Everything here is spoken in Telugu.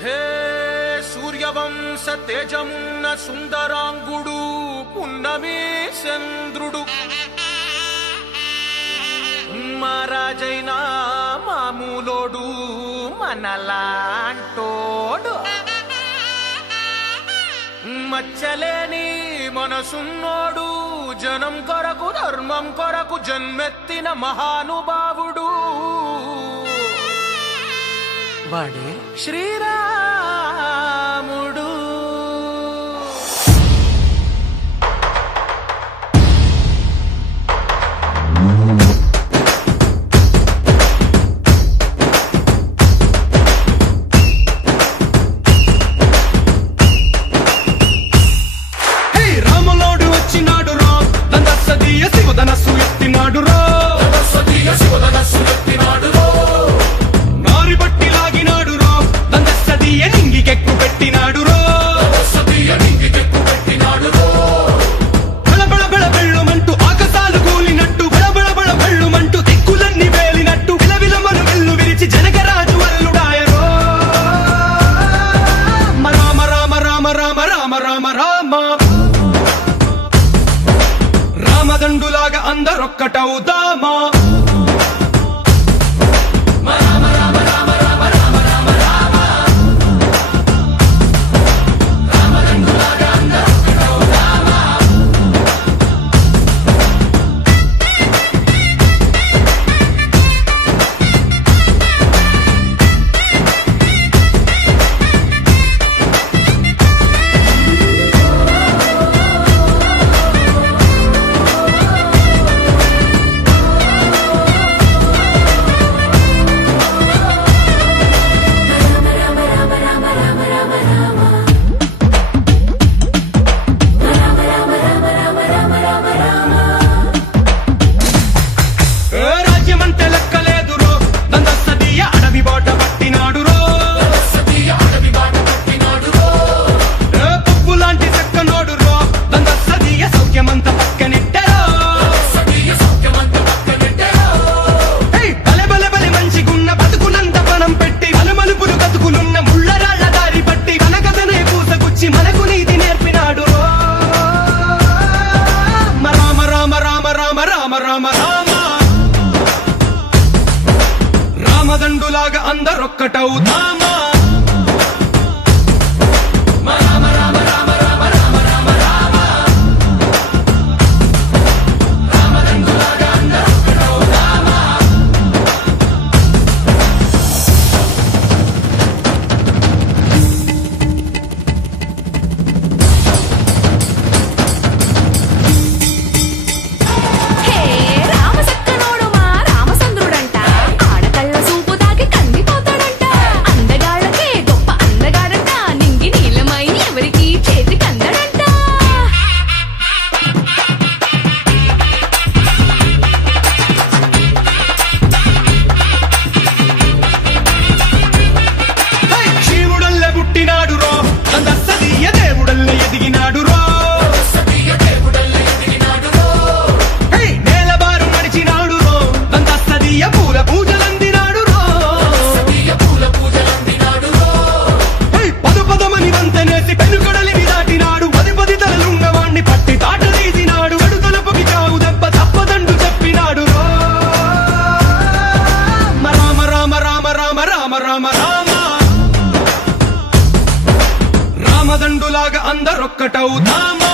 హే సూర్యవంశ తేజమున్న సుందరాంగుడు పున్నమి చంద్రుడు మహారాజైన మామూలోడు మనలాంటోడు మచ్చలేని మనసున్నోడు జనం కొరకు ధర్మం కొరకు జన్మెత్తిన మహానుభావుడు వాడే శ్రీరాముడు. రాములోడు వచ్చినాడు రా దందసదీయ శివధనస్సు ఎత్తినాడు రా నారి బట్టి లాగినాడు రా దందసదీయ నింగికెక్కు పెట్టినాడు రా బళబళ బళ బెళ్ళుమంటూ ఆకాశాలు కూలినట్టు బళబళ బళ బెళ్ళుమంటూ దిక్కులన్నీ వేలినట్టు విలవిలమను వెల్లు విరిచి జనకరాజు అల్లుడాయరో రామ రామ రామ రామ రామ రామ రామ రామదండులాగా అందరొక్కటవుదామా రాజ్యమంటే లెక్కలేదు రో దందసదీయ అడవి బాట పట్టినాడు రో పువ్వు లాంటి చక్కనోడు రో దందసదీయ సౌఖ్యమంత పక్కనెట్టరో బలె బలె బలె మంచిగున్న బతుకునంత పణం పెట్టి బలమలుపులు బతుకులున్న ముళ్ళరాళ్ల దారి పట్టి కనకదనే పూసగుచ్చి మనకు నీతి నేర్పినాడు రో రామ రామ రామ రామ రామ రామ రామ రామదండులాగా అందరొక్కటవుదామా శివుడల్లే పుట్టినాడు రో దందసదీయ దేవుడల్లే ఎదిగినాడు రో నేలబారు నడిచినాడు రో దందసదీయ పూల పూజలందినాడు రో పదు పదమని వంతనేసి పెనుకడలిని దాటినాడు పది పది తలలున్నవాణ్ణి పట్టి తాట తీసినాడు గడు తలుపుకి చావు దెబ్బ తప్పదండు చెప్పినాడు రో రామ రామ రామ రామ రామ రామ రామ రామదండులాగా అందరొక్కటవుదామా